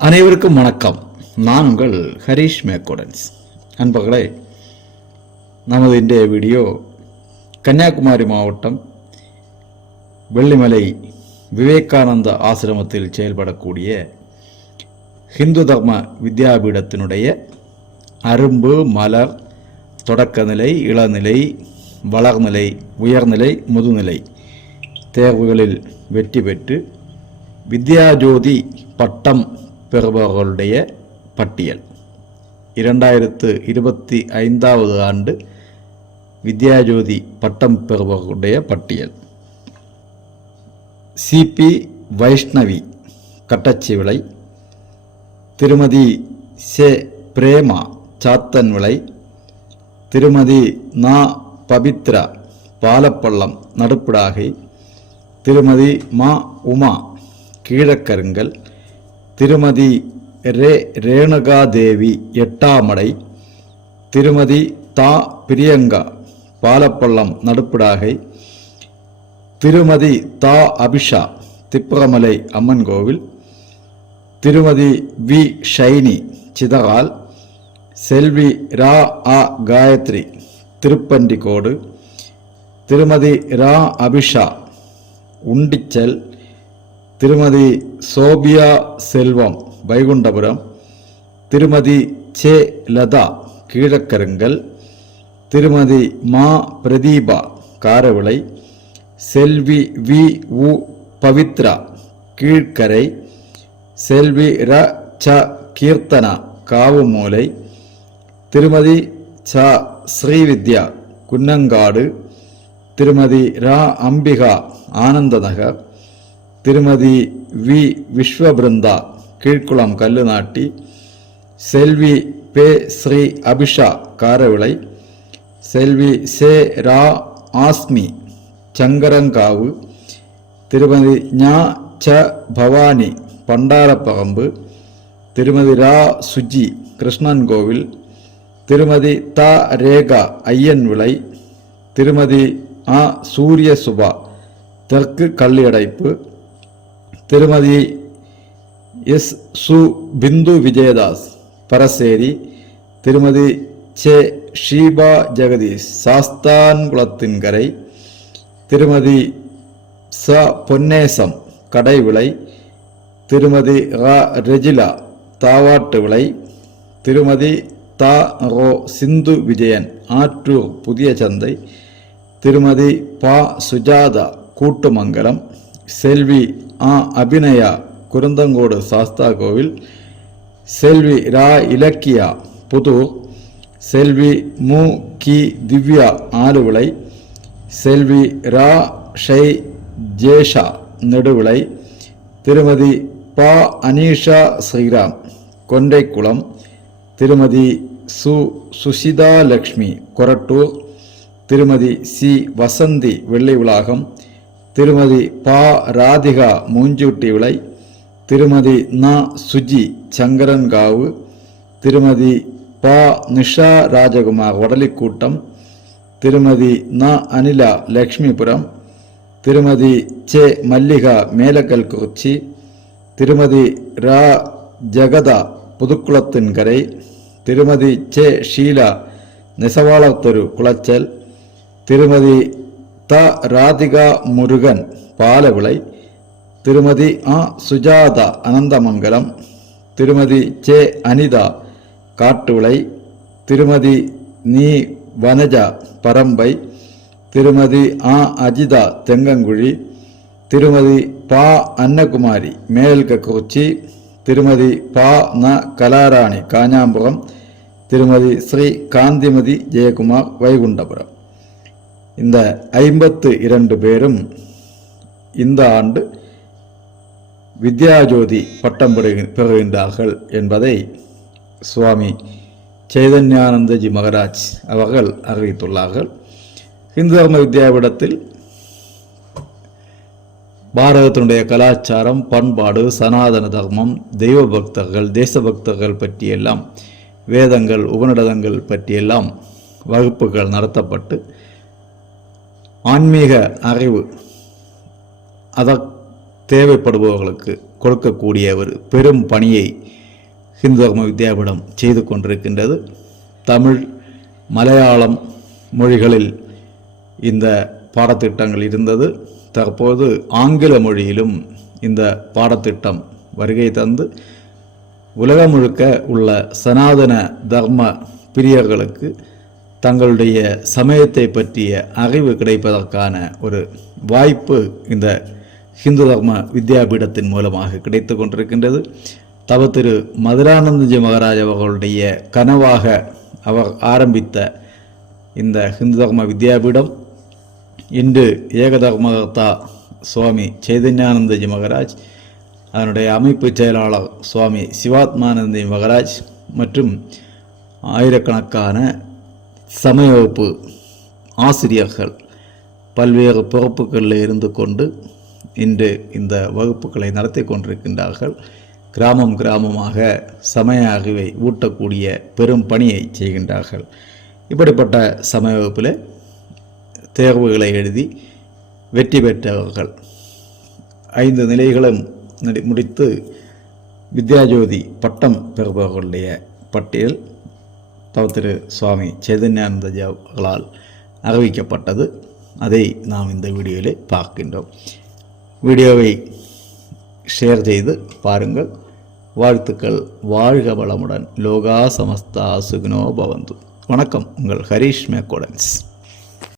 அனைவருக்கும் வணக்கம். நான் உங்கள் ஹரீஷ் மேக்கோடன்ஸ் நண்பர்களே நமது இன்றைய வீடியோ கன்னியாகுமரி மாவட்டம் வெள்ளிமலை விவேகானந்த ஆசிரமத்தில் செயல்படக்கூடிய ஹிந்து தர்ம வித்யாபீடத்தினுடைய அரும்பு மலர் தொடக்கநிலை இளநிலை வளர்நிலை உயர்நிலை முதுநிலை தேர்வுகளில் வெற்றி பெற்று வித்யாஜோதி பட்டம் பெறுபவர்களுடைய பட்டியல். இரண்டாயிரத்து இருபத்தி ஐந்தாவது ஆண்டு வித்யாஜோதி பட்டம் பெறுபவர்களுடைய பட்டியல். சிபி வைஷ்ணவி கட்டச்சி விலை திருமதி சே பிரேமா சாத்தன் விலை திருமதி நா பபித்ரா பாலப்பள்ளம் நடுப்புடாகை திருமதி மா உமா கீழக்கருங்கல் திருமதி ரே ரேணுகாதேவி எட்டாமடை திருமதி தா பிரியங்கா பாலப்பள்ளம் நடுப்புடாகை திருமதி தா அபிஷா திப்பகமலை அம்மன் கோவில் திருமதி வி ஷைனி சிதகால் செல்வி ரா ஆ காயத்ரி திருப்பண்டிக்கோடு திருமதி ரா அபிஷா உண்டிச்சல் திருமதி சோபியா செல்வம் வைகுண்டபுரம். திருமதி சே லதா கீழக்கருங்கல் திருமதி மா பிரதீபா காரவிளை. செல்வி வி உ பவித்ரா கீழ்கரை செல்வி ர ச கீர்த்தனா காவுமூலை. திருமதி ச ஸ்ரீவித்யா குன்னங்காடு. திருமதி ரா அம்பிகா ஆனந்தநகர். திருமதி வி. விஸ்வபிருந்தா கீழ்குளம் கல்லுநாட்டி செல்வி பே. ஸ்ரீ. அபிஷா காரவிளை செல்வி சே. ரா. ஆஸ்மி சங்கரங்காவு திருமதி ஞா. ச. பவானி பண்டாரப்பகம்பு திருமதி ரா. சுஜி கிருஷ்ணன் கோவில் திருமதி த. ரேகா ஐயன் விளை திருமதி ஆ. சூரிய சுபா தெற்கு கல்லியடைப்பு திருமதி எஸ் சு பிந்து விஜயதாஸ் பரசேரி திருமதி சே ஷீபா ஜெகதீஷ் சாஸ்தான்குளத்தின்கரை திருமதி ச பொன்னேசம் கடைவிளை திருமதி ரா ரெஜிலா தாவாட்டு விளை திருமதி தா ரோ சிந்து விஜயன் ஆற்றூர் புதிய சந்தை திருமதி பா சுஜாதா கூட்டுமங்கலம் செல்வி ஆ அபிநயா குருந்தங்கோடு சாஸ்தா கோவில் செல்வி ரா இலக்கியா புதூர் செல்வி மு கி திவ்யா ஆறுவிளை. செல்வி ரா ஷை ஜேஷா நெடுவிளை. திருமதி பா அனீஷா ஸ்ரீராம் கொண்டைக்குளம். திருமதி சு சுஷிதா லக்ஷ்மி கொரட்டூர். திருமதி சி வசந்தி வெள்ளை உலாகம் திருமதி பா ராதிகா மூஞ்சூட்டி விளை திருமதி ந சுஜி சங்கரன்காவு திருமதி பா நிஷா ராஜகுமார் வடலிக்கூட்டம் திருமதி ந அனிலா லக்ஷ்மிபுரம் திருமதி சே மல்லிகா மேலக்கல்குறிச்சி திருமதி ரா ஜெகதா புதுக்குளத்தின்கரை திருமதி சே ஷீலா நெசவாளத்தொரு குளச்சல் திருமதி த ராதிகா முருகன் பாலவிளை திருமதி ஆ சுஜாதா அனந்தமங்கலம் திருமதி சே அனிதா காட்டுவிளை திருமதி நீ வனஜா பரம்பை திருமதி ஆ அஜிதா தெங்கங்குழி திருமதி பா அன்னகுமாரி மேல்கக்குறிச்சி திருமதி பா ந கலாராணி காஞ்சாம்புரம் திருமதி ஸ்ரீ காந்திமதி ஜெயக்குமார் வைகுண்டபுரம் இந்த ஐம்பத்து இரண்டு பேரும் இந்த ஆண்டு வித்யாஜோதி பட்டம் பெறுகின்றார்கள் என்பதை சுவாமி சைதன்யானந்தஜி மகராஜ் அவர்கள் அறிவித்துள்ளார்கள். இந்து தர்ம வித்யாபீடத்தில் பாரதத்தினுடைய கலாச்சாரம் பண்பாடு சனாதன தர்மம் தெய்வ பக்தர்கள் தேசபக்தர்கள் பற்றியெல்லாம் வேதங்கள் உபநிடதங்கள் பற்றியெல்லாம் வகுப்புகள் நடத்தப்பட்டு ஆன்மீக அறிவு அத தேவைப்படுபவர்களுக்கு கொடுக்கக்கூடிய ஒரு பெரும் பணியை ஹிந்து தர்ம வித்யாபீடம் செய்து கொண்டிருக்கின்றது. தமிழ் மலையாளம் மொழிகளில் இந்த பாடத்திட்டங்கள் இருந்தது. தற்போது ஆங்கில மொழியிலும் இந்த பாடத்திட்டம் வருகை தந்து உலகம் முழுக்க உள்ள சனாதன தர்ம பிரியர்களுக்கு தங்களுடைய சமயத்தை பற்றிய அறிவு கிடைப்பதற்கான ஒரு வாய்ப்பு இந்த ஹிந்து தர்ம வித்யாபீடத்தின் மூலமாக கிடைத்து கொண்டிருக்கின்றது. தவ திரு மதுரானந்தஜி மகாராஜ் அவர்களுடைய கனவாக அவர் ஆரம்பித்த இந்த ஹிந்து தர்ம வித்யாபீடம் இன்று ஏகதர்மகர்த்தா சுவாமி சைதன்யானந்தஜி மகராஜ் அதனுடைய அமைப்பு செயலாளர் சுவாமி சிவாத்மானந்தி மகராஜ் மற்றும் ஆயிரக்கணக்கான சமய வகுப்பு ஆசிரியர்கள் பல்வேறு பொறுப்புகளில் இருந்து கொண்டு இன்று இந்த வகுப்புகளை நடத்தி கொண்டிருக்கின்றார்கள். கிராமம் கிராமமாக சமய அறிவை ஊட்டக்கூடிய பெரும் பணியை செய்கின்றார்கள். இப்படிப்பட்ட சமய வகுப்பில் தேர்வுகளை எழுதி வெற்றி பெற்றவர்கள். ஐந்து நிலைகளும் நடி- முடித்து வித்யாஜோதி பட்டம் பெறுபவர்களுடைய பட்டியல் தவ திரு சுவாமி சைதன்யானந்தஜி அவர்களால் அறிவிக்கப்பட்டது. அதை நாம் இந்த வீடியோவில் பார்க்கின்றோம். வீடியோவை ஷேர் செய்து பாருங்கள். வாழ்த்துக்கள். வாழ்க வளமுடன். லோகா சமஸ்தா சுகினோ பவந்து. வணக்கம். உங்கள் ஹரீஷ் மேக்கோடன்ஸ்